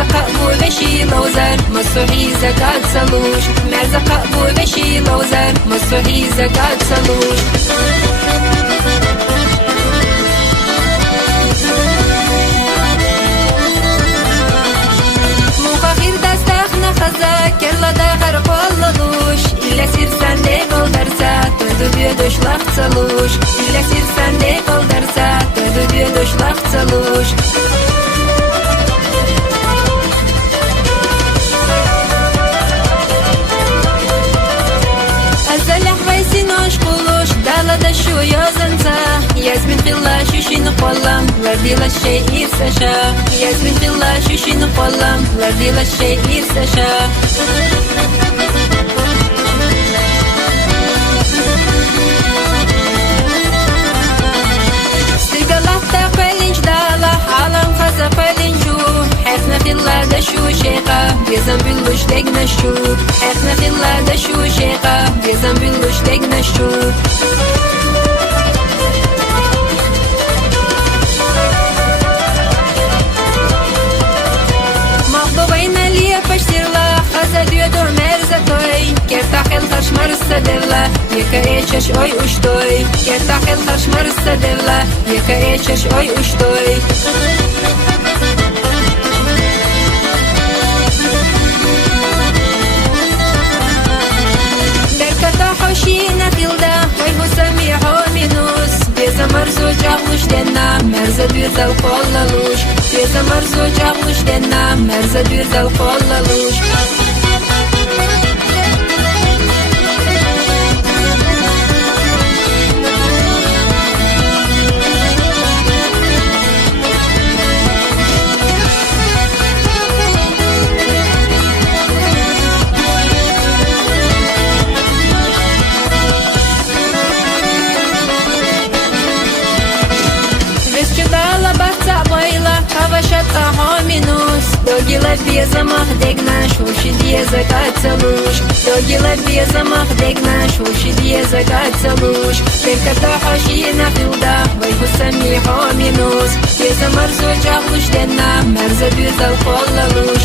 قبو بشي لوزر مسوحي زكاة سلوش مرز قبو بشي لوزر مسوحي زكاة سلوش مخاخير دستخنا خزا كرلا داخر قوللوش إلا سير سنده قلدرسا تدو بيدوش لخت سلوش إلا سير سنده قلدرسا تدو بيدوش لخت سلوش شو يازنتا يزمن في الله شوشي نقولم لدي للشيء يرسشا يزمن في الله شوشي نقولم لدي للشيء يرسشا استقلت تقلنج دالا عالم خزا قلنجو حفنا في الله دشو شيقا بيزن بلوش دقنا شو حفنا في الله دشو شيقا بيزن بلوش دقنا شو يكايشش اوي اشتوي كتاخل خرش مرسة دولة يكايشش اوي اشتوي دركتا حوشينا فيلدا ويهو سميحو مينوس بيزا مرزو جاغلوش دينا مرزا بيرزا القوللوش بيزا مرزو جاغلوش دينا مرزا بيرزا القوللوش Кавашата хоминус, догила беза махдегна, шуши деза кацалуш, догила беза махдегна, шуши деза кацалуш, перката хашина филда, вайгу сами хоминус, беза марзу джаглуш дена, мерза бюзал коллалуш.